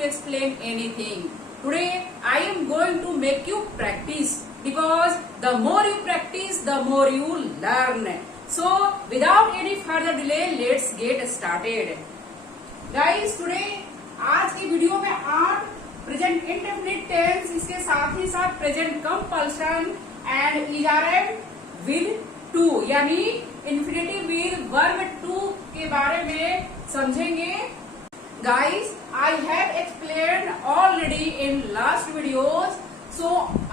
to explain anything. Today I am going to make you practice, because the more you practice, the more you learn. So without any further delay, let's get started. Guys, today आज की video में आप present indefinite tense, इसके साथ ही साथ present compulsion and is are am will to यानी infinitive will verb to के बारे में समझेंगे. Guys, I have explained already in last videos. So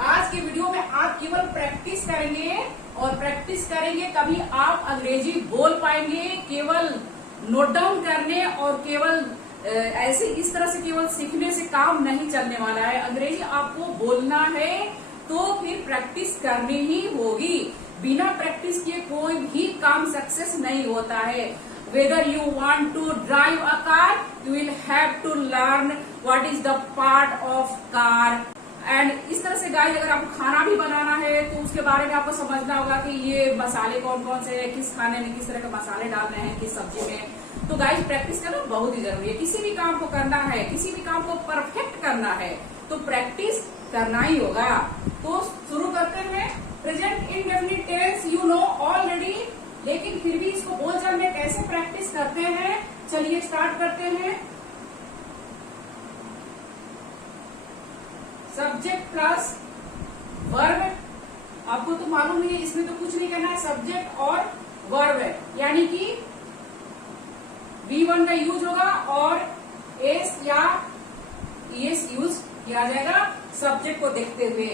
आज की वीडियो में आप केवल प्रैक्टिस करेंगे और प्रैक्टिस करेंगे तभी आप अंग्रेजी बोल पाएंगे. केवल नोट डाउन करने और केवल ऐसे इस तरह से केवल सीखने से काम नहीं चलने वाला है. अंग्रेजी आपको बोलना है तो फिर प्रैक्टिस करनी ही होगी. बिना प्रैक्टिस किए कोई भी काम सक्सेस नहीं होता है. Whether you want to drive a car, you will have to learn what is the part of car. And इस तरह से गाइस, अगर आपको खाना भी बनाना है तो उसके बारे में आपको समझना होगा कि ये मसाले कौन कौन से हैं, किस खाने में किस तरह के मसाले डालने हैं, किस सब्जी में. तो गाइस, प्रैक्टिस करना बहुत ही जरूरी है. किसी भी काम को करना है, किसी भी काम को परफेक्ट करना है तो प्रैक्टिस करना ही होगा. तो शुरू करते हैं. Present indefinite tense you know already, लेकिन फिर भी इसको बोलचाल में कैसे प्रैक्टिस करते हैं, चलिए स्टार्ट करते हैं. Subject plus verb. आपको तो मालूम ही है, इसमें तो कुछ नहीं करना है. सब्जेक्ट और वर्ब है, यानी कि V1 का यूज होगा और एस या एस यूज किया जाएगा सब्जेक्ट को देखते हुए.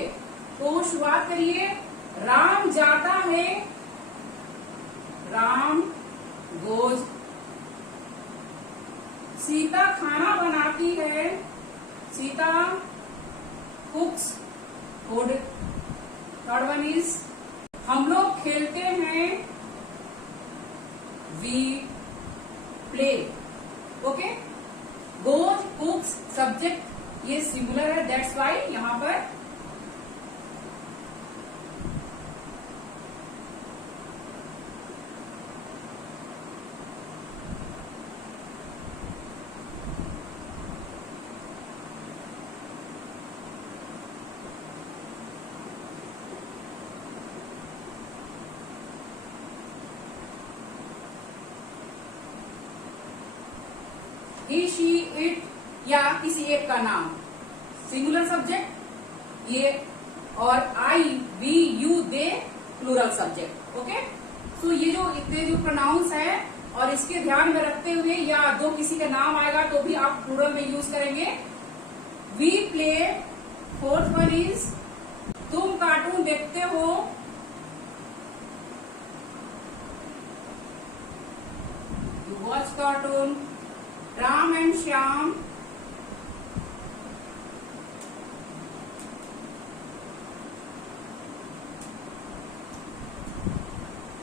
तो शुरुआत करिए. राम जाता है, राम गोज. सीता खाना बनाती है, Sita cooks food. Third one is हम लोग खेलते हैं, we play. Okay, goes cooks subject ये सिंगुलर है, दैट्स वाई यहां पर ही शी इट या किसी एक का नाम सिंगुलर सब्जेक्ट ये, और I we you they plural subject. Okay, तो ये जो इतने जो प्रोनाउंस है और इसके ध्यान में रखते हुए, या दो किसी का नाम आएगा तो भी आप प्लूरल में यूज करेंगे. We play. Fourth one is तुम कार्टून देखते हो, you watch cartoon. Ram and Shyam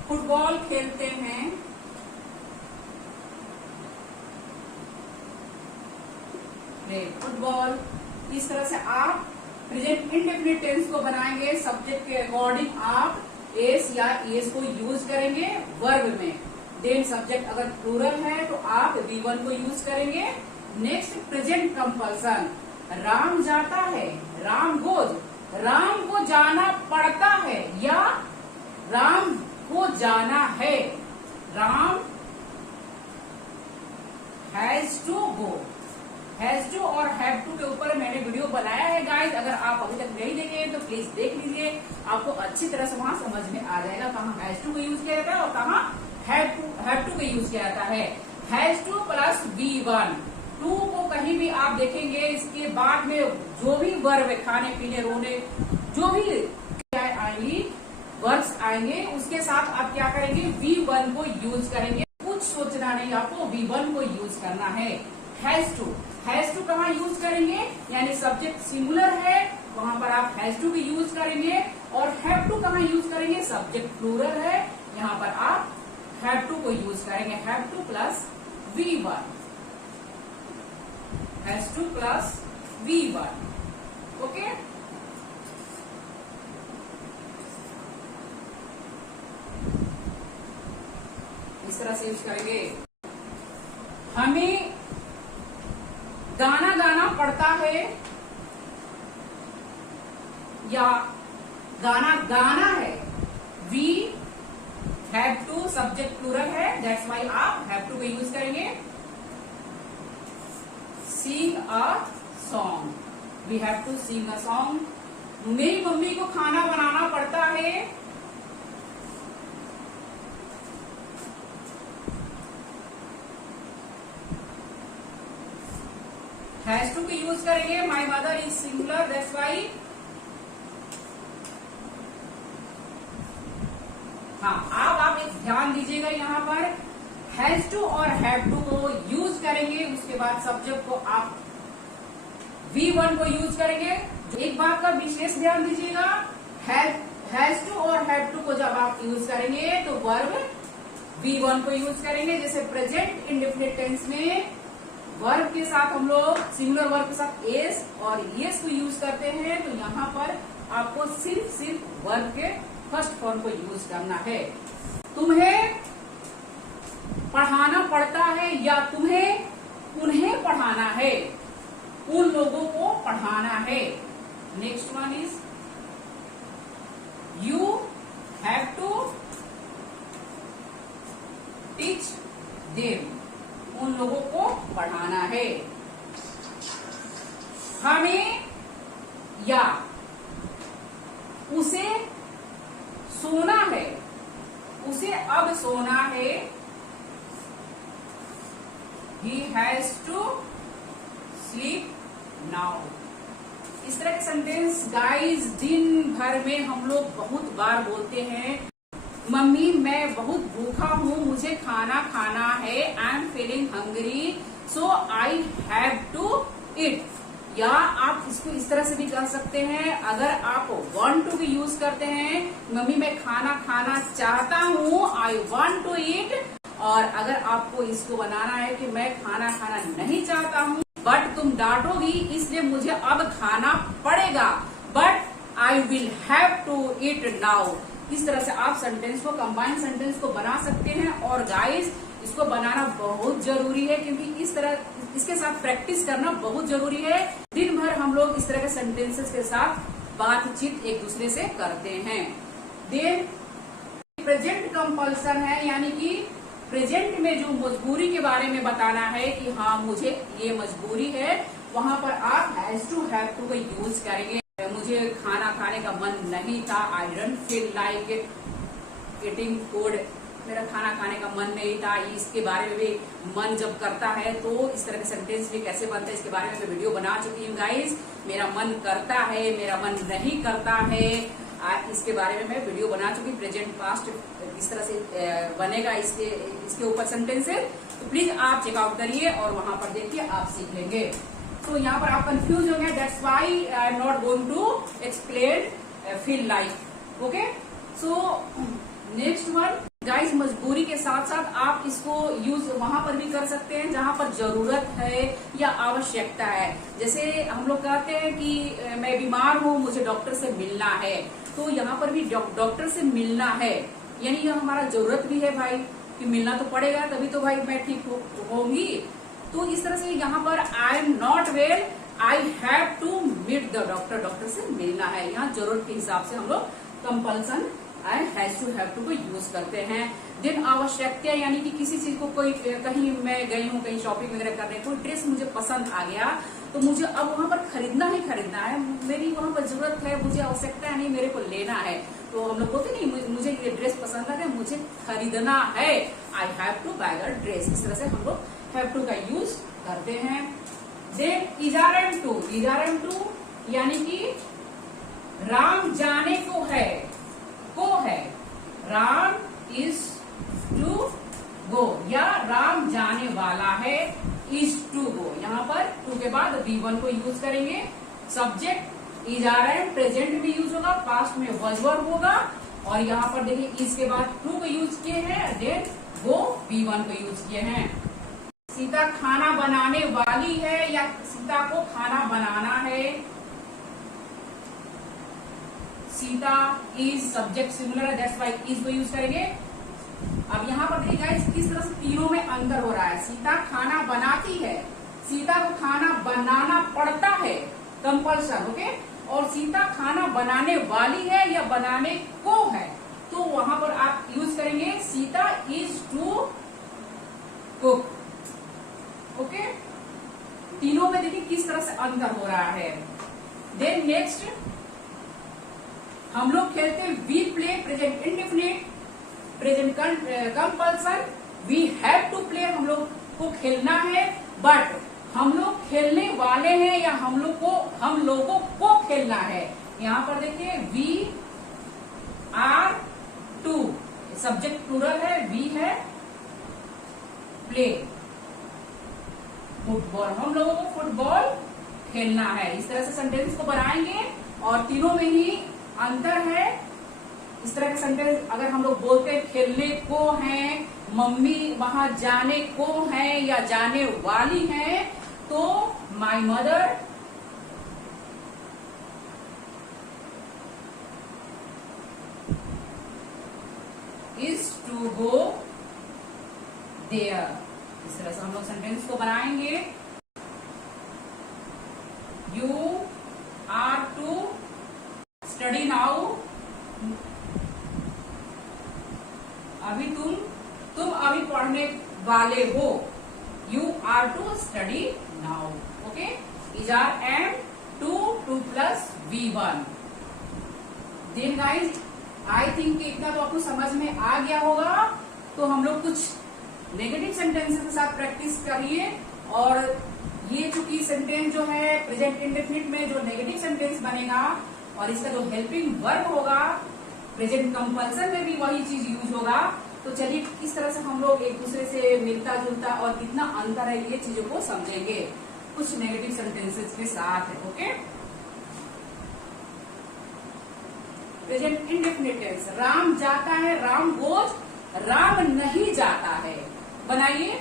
football खेलते हैं. फुटबॉल. इस तरह से आप प्रेजेंट इंडेफिनिट टेंस को बनाएंगे. सब्जेक्ट के अकॉर्डिंग आप एस या एस को यूज करेंगे वर्ब में. देन सब्जेक्ट अगर प्लूरल है तो आप V1 को यूज करेंगे. Next present compulsion. राम जाता है, राम गोज. राम को जाना पड़ता है या राम को जाना है. Ram has to go. Has to और हैव टू के ऊपर मैंने वीडियो बनाया है गाइस. अगर आप अभी तक नहीं देखे तो प्लीज देख लीजिए, आपको अच्छी तरह से वहां समझ में आ जाएगा कहाँ हैज टू को यूज किया जाता है और कहाँ हैव टू का यूज किया जाता है. Has to plus V1. To को कहीं भी आप देखेंगे इसके बाद में जो भी वर्ब है, खाने पीने रोने, जो भी आएंगी वर्ब्स आएंगे, उसके साथ आप क्या करेंगे, V1 को यूज करेंगे. कुछ सोचना नहीं, आपको V1 को यूज करना है. हैज टू कहाँ यूज करेंगे, यानी सब्जेक्ट सिंगुलर है वहां पर आप हैज टू की यूज करेंगे. और हैव टू कहाँ यूज करेंगे, सब्जेक्ट प्लूरल है, यहाँ पर आप हैव टू को यूज करेंगे. Have to plus V1. Has to plus V1. Okay, इस तरह से यूज करेंगे. हमें गाना गाना पड़ता है या गाना गाना है, we have to, subject plural है, दैट्स वाई आप हैव टू का यूज करेंगे। Sing a song, we have to sing a song. मेरी मम्मी को खाना बनाना पड़ता है, हैज टू की यूज करेंगे। माई mother is singular, that's why. हाँ, अब आप एक ध्यान दीजिएगा, यहाँ पर हैज टू और हैव टू को यूज करेंगे, उसके बाद सब्जेक्ट को आप V1 को यूज करेंगे। एक बात का विशेष ध्यान दीजिएगा, हैज टू और हैव टू को जब आप यूज करेंगे तो वर्ब V1 को यूज करेंगे। जैसे प्रेजेंट इंडेफिनिट टेंस में वर्ब के साथ हम लोग सिंगुलर वर्ब के साथ एस और येस को यूज करते हैं, तो यहाँ पर आपको सिर्फ वर्ब के फर्स्ट फॉर्म को यूज करना है। तुम्हें पढ़ाना पड़ता है या तुम्हें उन्हें पढ़ाना है, उन लोगों को पढ़ाना है। Next one is you have to teach them, उन लोगों को पढ़ाना है। हमें या उसे सोना है, उसे अब सोना है। He has to sleep now. इस तरह के सेंटेंस गाइस दिन भर में हम लोग बहुत बार बोलते हैं। मम्मी मैं बहुत भूखा हूँ, मुझे खाना खाना है। I am feeling hungry so I have to eat. या आप इसको इस तरह से भी कर सकते हैं, अगर आप want to भी यूज करते हैं, मम्मी मैं खाना खाना चाहता हूँ, आई want to eat। और अगर आपको इसको बनाना है कि मैं खाना खाना नहीं चाहता हूँ बट तुम डांटोगी इसलिए मुझे अब खाना पड़ेगा, but I will have to eat now. इस तरह से आप सेंटेंस को, कंबाइंड सेंटेंस को बना सकते हैं। और गाइस इसको बनाना बहुत जरूरी है, क्योंकि इस तरह इसके साथ प्रैक्टिस करना बहुत जरूरी है। दिन भर हम लोग इस तरह के सेंटेंसेस के साथ बातचीत एक दूसरे से करते हैं। देन प्रेजेंट कंपल्सन है, यानी कि प्रेजेंट में जो मजबूरी के बारे में बताना है कि हाँ मुझे ये मजबूरी है, वहां पर आप हैज टू हैव टू का यूज करेंगे। मुझे खाना खाने का मन नहीं था, I didn't feel like eating food, मेरा खाना खाने का मन नहीं था। इसके बारे में भी मन जब करता है तो इस तरह के सेंटेंस भी कैसे बनते हैं इसके बारे में मैं वीडियो बना चुकी हूँ गाइस। मेरा मन करता है, मेरा मन नहीं करता है, इसके बारे में मैं वीडियो बना चुकी। प्रेजेंट पास्ट किस तरह से बनेगा इसके ऊपर सेंटेंस है, तो प्लीज आप चेकआउट करिए और वहां पर देखिए, आप सीख लेंगे। तो यहाँ पर आप कंफ्यूज होंगे, that's why I am not going to explain feel like. Okay, so next one guys, मजबूरी के साथ साथ आप इसको यूज वहां पर भी कर सकते हैं जहां पर जरूरत है या आवश्यकता है। जैसे हम लोग कहते हैं कि मैं बीमार हूँ, मुझे डॉक्टर से मिलना है, तो यहाँ पर भी डॉक्टर से मिलना है, यानी यह हमारा जरूरत भी है भाई कि मिलना तो पड़ेगा, तभी तो भाई मैं ठीक होंगी। तो इस तरह से यहाँ पर I am not well, I have to meet the doctor, doctor से मिलना है। यहाँ जरूरत के हिसाब से हम लोग compulsion I has to have to को यूज करते हैं। देन आवश्यकता, यानी कि किसी चीज को कोई, कहीं मैं गई हूँ कहीं शॉपिंग वगैरह करने, कोई ड्रेस मुझे पसंद आ गया तो मुझे अब वहां पर खरीदना ही खरीदना है, मेरी वहां पर जरूरत है, मुझे आवश्यकता है नहीं, मेरे को लेना है। तो हम लोग बोलते नहीं मुझे ये ड्रेस पसंद आ गया, मुझे खरीदना है, I have to buy the dress. इस तरह से हम लोग हैव टू का यूज करते हैं। देन इजारम टू यानी कि राम जाने को है, राम इज टू गो, या राम जाने वाला है, इज टू गो। यहाँ पर टू के बाद V1 को यूज करेंगे। सब्जेक्ट इजारम प्रेजेंट में यूज होगा, पास्ट में was verb होगा, और यहाँ पर देखिए इस के बाद टू को यूज किए हैं, देन वो V1 को यूज किए हैं। सीता खाना बनाने वाली है या सीता को खाना बनाना है, सीता इज सब्जेक्ट सिंगुलर है, दैट्स व्हाई इज को यूज करेंगे। अब यहाँ पर देखिए गाइस किस तरह से तीनों में अंतर हो रहा है। सीता खाना बनाती है, सीता को खाना बनाना पड़ता है, कंपल्सन, ओके। और सीता खाना बनाने वाली है या बनाने को है, तो वहां पर आप यूज करेंगे Sita is to cook, okay. तीनों में देखिए किस तरह से अंतर हो रहा है। देन नेक्स्ट हम लोग खेलते हैं we play, present indefinite, present compulsion, we have to play, हम लोग को खेलना है, बट हम लोग खेलने वाले हैं या हम लोगों को खेलना है। यहां पर देखिए we are to, subject plural है, वी है प्ले, फुटबॉल, हम लोगों को फुटबॉल खेलना है। इस तरह से सेंटेंस को बनाएंगे और तीनों में ही अंतर है। इस तरह के सेंटेंस अगर हम लोग बोलते हैं खेलने को हैं, मम्मी वहां जाने को हैं या जाने वाली हैं, तो my mother is to go there. इस तरह से हम लोग सेंटेंस को बनाएंगे। You are to study now, अभी तुम अभी पढ़ने वाले हो, you are to study now, okay. Is are am to plus V1। Then guys I think इतना तो आपको समझ में आ गया होगा। तो हम लोग कुछ नेगेटिव सेंटेंसेस के साथ प्रैक्टिस करिए। और ये चूंकि सेंटेंस जो है प्रेजेंट इंडेफिनिट में जो नेगेटिव सेंटेंस बनेगा और इसका जो हेल्पिंग वर्ब होगा प्रेजेंट कंपल्सन में भी वही चीज यूज होगा। तो चलिए किस तरह से हम लोग एक दूसरे से मिलता जुलता और कितना अंतर है ये चीजों को समझेंगे कुछ नेगेटिव सेंटेंसेस के साथ, okay. Present indefinite tense, Ram जाता है, राम गोज, राम नहीं जाता है। बनाइए,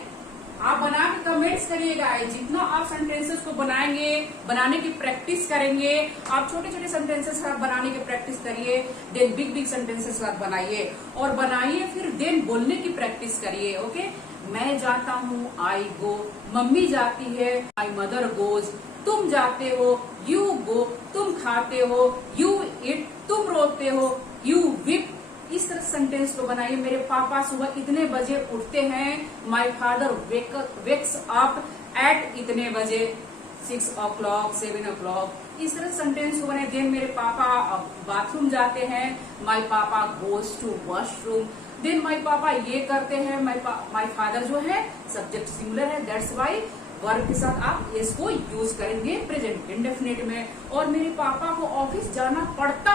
आप बना के कमेंट्स करिएगा। जितना आप सेंटेंसेस को बनाएंगे, बनाने की प्रैक्टिस करेंगे, आप छोटे छोटे सेंटेंसेस का बनाने की प्रैक्टिस करिए, देन बिग बिग सेंटेंसेस का बनाइए और बनाइए, फिर देन बोलने की प्रैक्टिस करिए, ओके। मैं जाता हूँ, आई गो, मम्मी जाती है, माई मदर गोज, तुम जाते हो, यू गो, तुम खाते हो, यू इट, तुम रोते हो, यू विप। इस तरह सेंटेंस को बनाइए। मेरे पापा सुबह इतने बजे उठते हैं, my father wakes up at इतने बजे, 6 o'clock, 7 o'clock। इस तरह सेंटेंस को बनाइए। देन मेरे पापा बाथरूम जाते हैं, माई पापा गोज टू वॉशरूम। देन माई पापा ये करते हैं, माई फादर जो है सब्जेक्ट सिंगुलर है, दैट्स वाई वर्ब के साथ आप इसको यूज करेंगे प्रेजेंट इंडेफिनिट में। और मेरे पापा को ऑफिस जाना पड़ता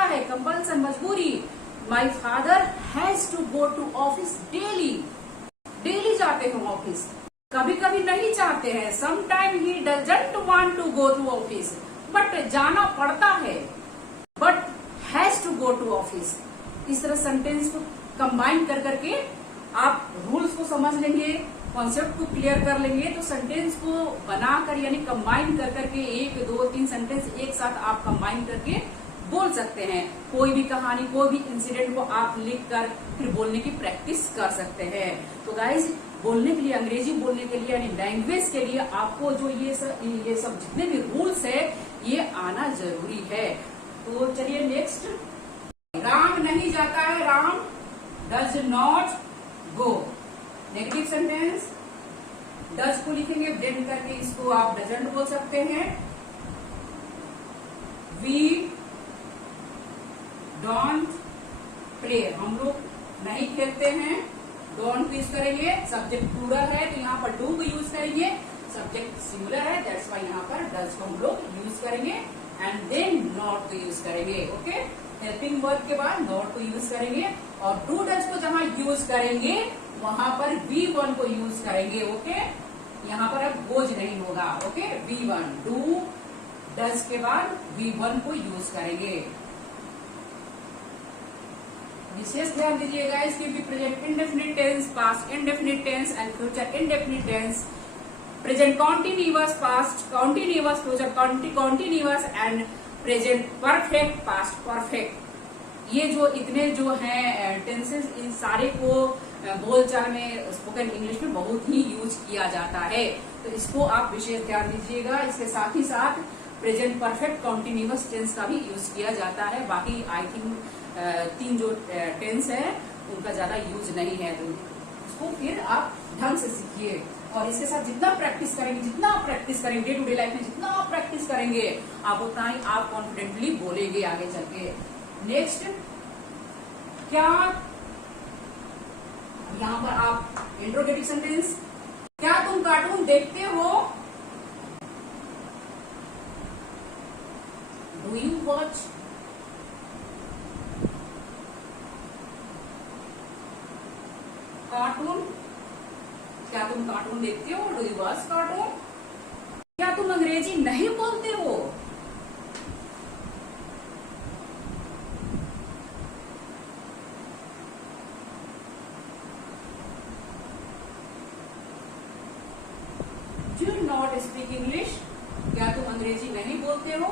है, कंपल्सन, मजबूरी। My father has to go to office daily जाते हैं ऑफिस, कभी कभी नहीं चाहते हैं, sometime he doesn't want to go to office, but जाना पड़ता है, but has to go to office. इस तरह सेंटेंस को कंबाइन कर करके आप रूल्स को समझ लेंगे, कॉन्सेप्ट को क्लियर कर लेंगे, तो सेंटेंस को बनाकर यानी कंबाइन कर करके 1, 2, 3 सेंटेंस एक साथ आप कंबाइन करके बोल सकते हैं। कोई भी कहानी, कोई भी इंसिडेंट को आप लिखकर फिर बोलने की प्रैक्टिस कर सकते हैं। तो गाइज बोलने के लिए, अंग्रेजी बोलने के लिए यानी लैंग्वेज के लिए आपको जो ये सब जितने भी रूल्स है ये आना जरूरी है। तो चलिए नेक्स्ट, राम नहीं जाता है, Ram does not go. Negative sentence does को लिखेंगे, देन करके इसको आप डजंट बोल सकते हैं। वी डोंट प्ले, हम लोग नहीं खेलते हैं, डोंट यूज करेंगे, सब्जेक्ट प्लूरल है तो यहाँ पर डू को यूज करेंगे, सब्जेक्ट सिंगुलर है दैट्स वाई यहाँ पर डज को हम लोग यूज करेंगे एंड देन नॉट को यूज करेंगे, ओके। हेल्पिंग वर्ब के बाद नॉट को यूज करेंगे और डू डज को जहां यूज करेंगे वहां पर V1 को यूज करेंगे, ओके। यहाँ पर अब गोज नहीं होगा, ओके। V1 डू डज के बाद V1 को यूज करेंगे। विशेष ध्यान दीजिएगा इसके भी present indefinite tense, past indefinite tense and future indefinite tense, present continuous, past continuous, future continuous and present perfect, past perfect. ये जो इतने जो हैं टेंसेस, इन सारे को बोलचाल में, स्पोकन इंग्लिश में बहुत ही यूज किया जाता है। तो इसको आप विशेष ध्यान दीजिएगा। इसके साथ ही साथ प्रेजेंट परफेक्ट कॉन्टिन्यूअस टेंस का भी यूज किया जाता है। बाकी आई थिंक 3 जो टेंस है उनका ज्यादा यूज नहीं है, तो उसको फिर आप ढंग से सीखिए। और इसके साथ जितना प्रैक्टिस करेंगे डे टू डे लाइफ में, जितना आप प्रैक्टिस करेंगे आप उतना ही आप कॉन्फिडेंटली बोलेंगे आगे चल के। नेक्स्ट, क्या यहाँ पर आप इंट्रोगेटिव सेंटेंस, क्या तुम कार्टून देखते हो? Do you watch? कार्टून, क्या तुम कार्टून देखते हो? Do you watch cartoon? क्या तुम अंग्रेजी नहीं बोलते हो? Do you not speak English? क्या तुम अंग्रेजी नहीं बोलते हो?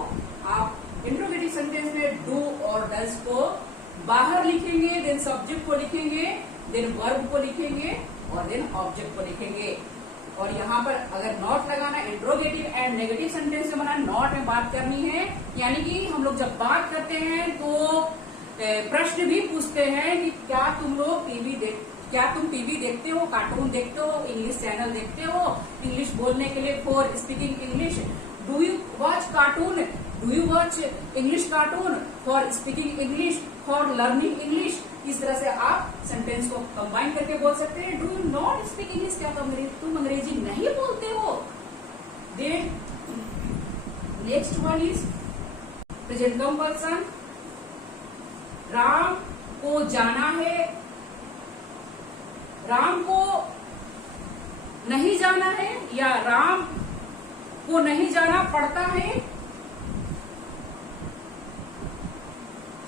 आप इंट्रोगेटिव सेंटेंस में डू और डज को बाहर लिखेंगे, देन सब्जेक्ट को लिखेंगे, देन वर्ब को लिखेंगे और देन ऑब्जेक्ट को लिखेंगे। और यहाँ पर अगर नॉट लगाना, इंट्रोगेटिव एंड नेगेटिव सेंटेंस में बनाना, नॉट में बात करनी है। यानी कि हम लोग जब बात करते हैं तो प्रश्न भी पूछते हैं कि क्या तुम टीवी देखते हो, कार्टून देखते हो, इंग्लिश चैनल देखते हो, इंग्लिश बोलने के लिए for speaking English, do you watch cartoon, do you watch English cartoon, for speaking English, for learning English. इस तरह से आप सेंटेंस को कंबाइन करके बोल सकते हैं। Do you not speak English? क्या तुम अंग्रेजी नहीं बोलते हो? Then next one is present compulsion. Ram को जाना है, राम को नहीं जाना है, या राम को नहीं जाना पड़ता है।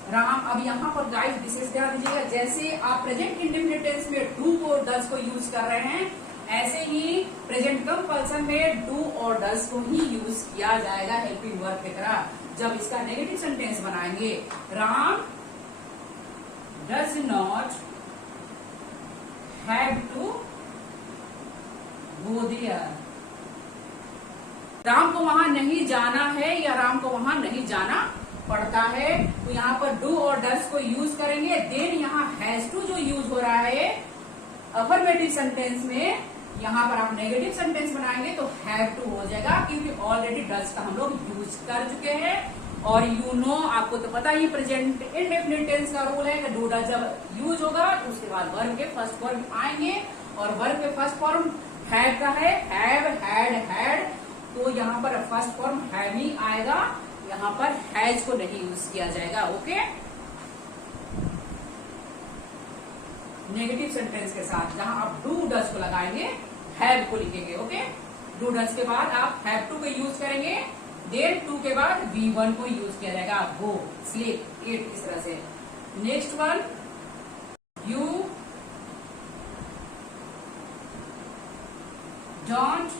राम, अब यहाँ पर गाइस विशेष ध्यान दीजिएगा, जैसे आप प्रेजेंट इंडेफिनिट टेंस में डू और डज को यूज कर रहे हैं, ऐसे ही प्रेजेंट कंपल्सन में डू और डज को ही यूज किया जाएगा हेल्पिंग वर्ब की तरह। जब इसका नेगेटिव सेंटेंस बनाएंगे, Ram does not have to go there. Ram को वहां नहीं जाना है या राम को वहां नहीं जाना पड़ता है। तो यहाँ पर डू और डज को यूज करेंगे। देन यहाँ हैज टू जो यूज हो रहा है अफर्मेटिव सेंटेंस में, यहाँ पर आप नेगेटिव सेंटेंस बनाएंगे तो हैव टू हो जाएगा, क्योंकि ऑलरेडी डज का हम लोग यूज कर चुके हैं। और यू नो, आपको तो पता ही प्रेजेंट इंडेफिनिट टेंस का रूल है कि डू डज जब यूज होगा तो उसके बाद वर्ब के फर्स्ट फॉर्म आएंगे, और वर्ब के फर्स्ट फॉर्म हैव का है, हैव, हैड, हैड, तो यहाँ पर फर्स्ट फॉर्म हैव ही आएगा, यहाँ पर हैज को नहीं यूज किया जाएगा। ओके, नेगेटिव सेंटेंस के साथ जहां आप डू डज को लगाएंगे, हैव को लिखेंगे। ओके, डू डज के बाद आप हैव टू को यूज करेंगे, देन टू के बाद V1 को यूज किया जाएगा, गो, स्लीप, ईट, इस तरह से। Next one, you don't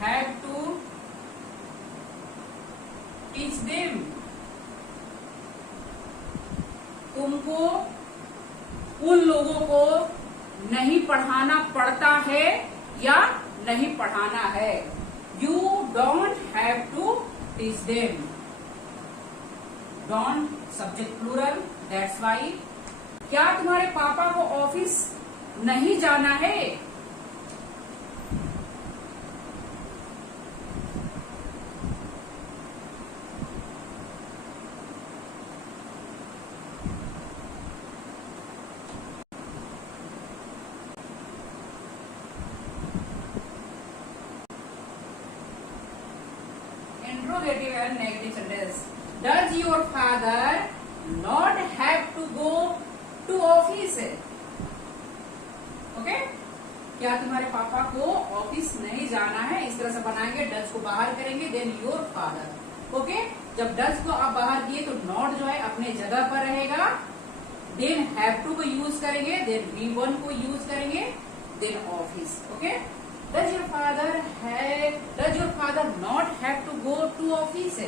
have to teach them. तुमको उन लोगों को नहीं पढ़ाना पड़ता है या नहीं पढ़ाना है। You don't have to teach them. Don't subject plural, that's why. क्या तुम्हारे पापा को ऑफिस नहीं जाना है? Interrogative and negative sentence. Does your father not have to go to office? Okay? क्या तुम्हारे पापा को ऑफिस नहीं जाना है? इस तरह से बनाएंगे, डज को बाहर करेंगे, देन योर फादर। ओके, जब डज को आप बाहर किए तो नॉट जो है अपने जगह पर रहेगा, देन हैव टू को यूज करेंगे, देन V1 को यूज करेंगे, then office. Okay, does your father not have to go to office?